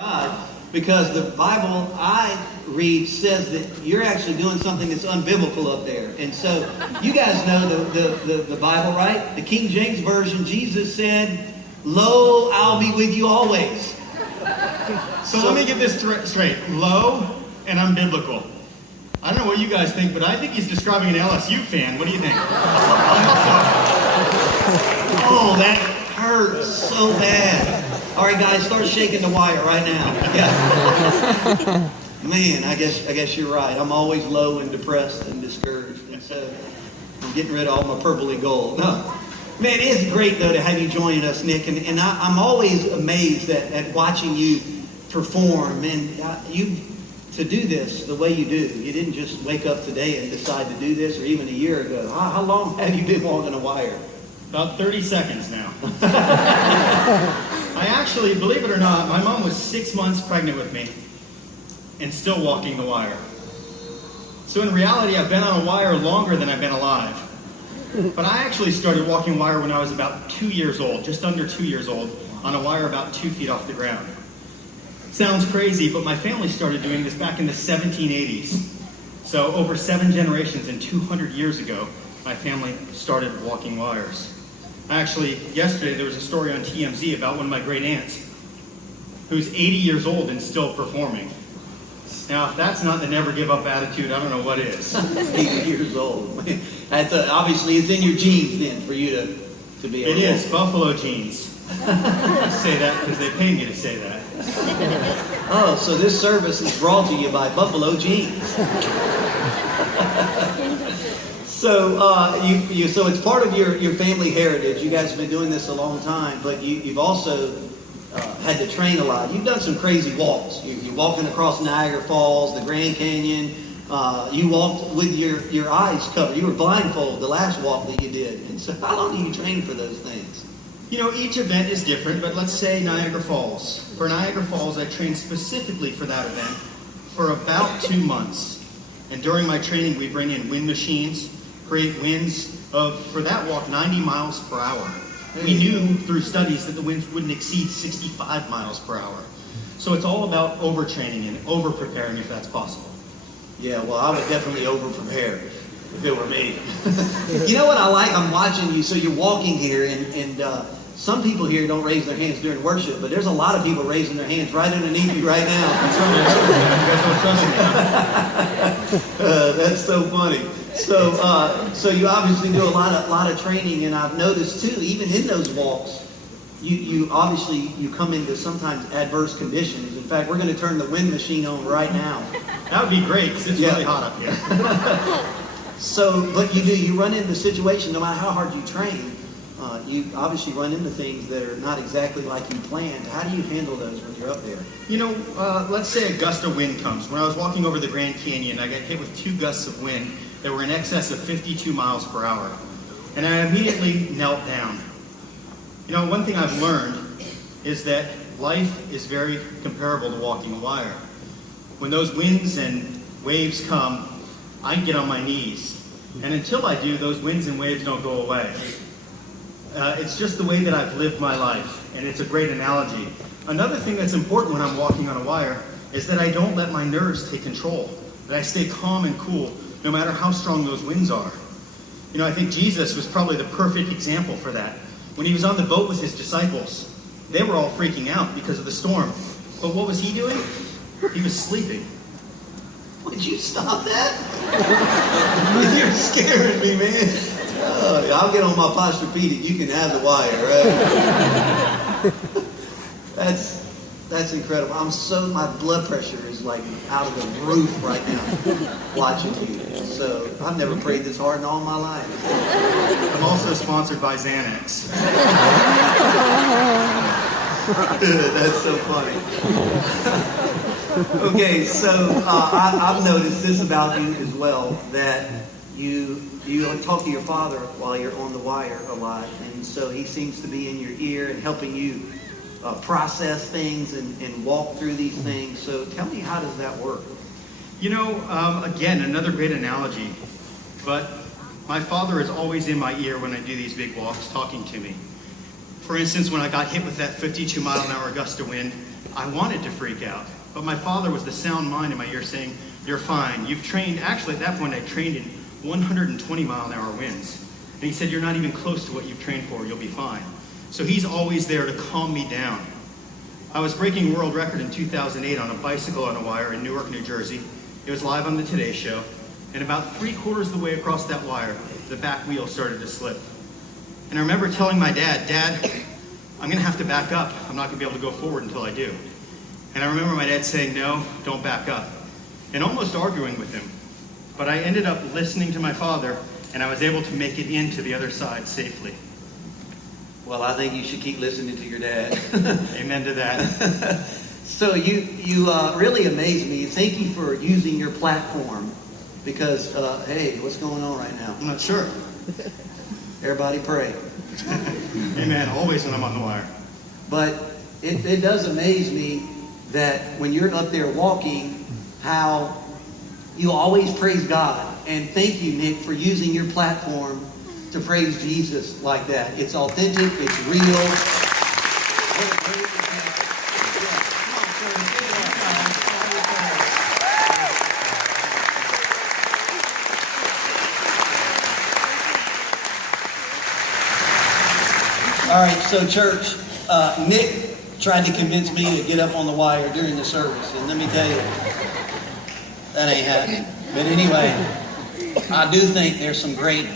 God, because the Bible I read says that you're actually doing something that's unbiblical up there. And so you guys know the Bible, right? The King James Version, Jesus said, "Lo, I'll be with you always." So let me get this straight. Lo and unbiblical. I don't know what you guys think, but I think he's describing an LSU fan. What do you think? Oh, that hurts so bad. All right, guys, start shaking the wire right now. Yeah. Man, I guess you're right. I'm always low and depressed and discouraged, and so I'm getting rid of all my purpley gold. No, man, it's great though to have you joining us, Nick, and I'm always amazed at watching you perform, and you to do this the way you do. You didn't just wake up today and decide to do this, or even a year ago. How long have you been walking a wire? About 30 seconds now. I actually, believe it or not, my mom was 6 months pregnant with me and still walking the wire. So in reality, I've been on a wire longer than I've been alive. But I actually started walking wire when I was about 2 years old, just under 2 years old, on a wire about 2 feet off the ground. Sounds crazy, but my family started doing this back in the 1780s. So over 7 generations and 200 years ago, my family started walking wires. Actually, yesterday there was a story on TMZ about one of my great aunts who's 80 years old and still performing. Now, if that's not the never give up attitude, I don't know what is. 80 years old. That's obviously it's in your genes then for you to be able to. It is, Buffalo genes. I say that because they pay me to say that. Oh, so this service is brought to you by Buffalo Jeans. So, so it's part of your family heritage. You guys have been doing this a long time, but you've also had to train a lot. You've done some crazy walks. You're walking across Niagara Falls, the Grand Canyon. You walked with your eyes covered. You were blindfolded the last walk that you did. And so how long do you train for those things? You know, each event is different, but let's say Niagara Falls. For Niagara Falls, I trained specifically for that event for about 2 months. And during my training, we bring in wind machines, create winds of, for that walk, 90 miles per hour. We knew through studies that the winds wouldn't exceed 65 miles per hour. So it's all about overtraining and over-preparing if that's possible. Yeah, well, I would definitely over-prepare if it were me. You know what I like? I'm watching you. So you're walking here, and some people here don't raise their hands during worship, but there's a lot of people raising their hands right underneath you right now. That's so funny. So you obviously do a lot of training, and I've noticed too, even in those walks, you obviously come into sometimes adverse conditions. In fact, we're going to turn the wind machine on right now. That would be great because it's really hot up here. So, but you run into situations, no matter how hard you train, you obviously run into things that are not exactly like you planned. How do you handle those when you're up there? You know, let's say a gust of wind comes. When I was walking over the Grand Canyon, I got hit with 2 gusts of wind that were in excess of 52 miles per hour. And I immediately knelt down. You know, one thing I've learned is that life is very comparable to walking a wire. When those winds and waves come, I get on my knees. And until I do, those winds and waves don't go away. It's just the way that I've lived my life, and it's a great analogy. Another thing that's important when I'm walking on a wire is that I don't let my nerves take control, that I stay calm and cool no matter how strong those winds are. You know, I think Jesus was probably the perfect example for that. When he was on the boat with his disciples, they were all freaking out because of the storm. But what was he doing? He was sleeping. Would you stop that? You're scaring me, man. I'll get on my Posturepedic. You can have the wire, right? That's incredible. My blood pressure is like out of the roof right now watching you. So I've never prayed this hard in all my life. I'm also sponsored by Xanax. That's so funny. Okay, so I've noticed this about you as well, that you talk to your father while you're on the wire a lot, and so he seems to be in your ear and helping you process things and walk through these things. So tell me, how does that work? You know, again, another great analogy, but my father is always in my ear when I do these big walks talking to me. For instance, when I got hit with that 52-mile-an-hour gust of wind, I wanted to freak out, but my father was the sound mind in my ear saying, "You're fine. You've trained," actually at that point I trained in 120 mile an hour winds. And he said, "You're not even close to what you've trained for. You'll be fine." So he's always there to calm me down. I was breaking world record in 2008 on a bicycle on a wire in Newark, New Jersey. It was live on the Today Show. And about 3/4 of the way across that wire, the back wheel started to slip. And I remember telling my dad, "Dad, I'm going to have to back up. I'm not going to be able to go forward until I do." And I remember my dad saying, "No, don't back up," and almost arguing with him. But I ended up listening to my father, and I was able to make it into the other side safely. Well, I think you should keep listening to your dad. Amen to that. So you really amaze me. Thank you for using your platform because, hey, what's going on right now? I'm not sure. Everybody pray. Amen. Always when I'm on the wire. But it does amaze me that when you're up there walking, how you always praise God. And thank you, Nick, for using your platform to praise Jesus like that. It's authentic. It's real. What a great example. Yeah. Come on, sir. Give it up. All right, so church, Nick tried to convince me to get up on the wire during the service, and let me tell you, that ain't happening. But anyway, I do think there's some great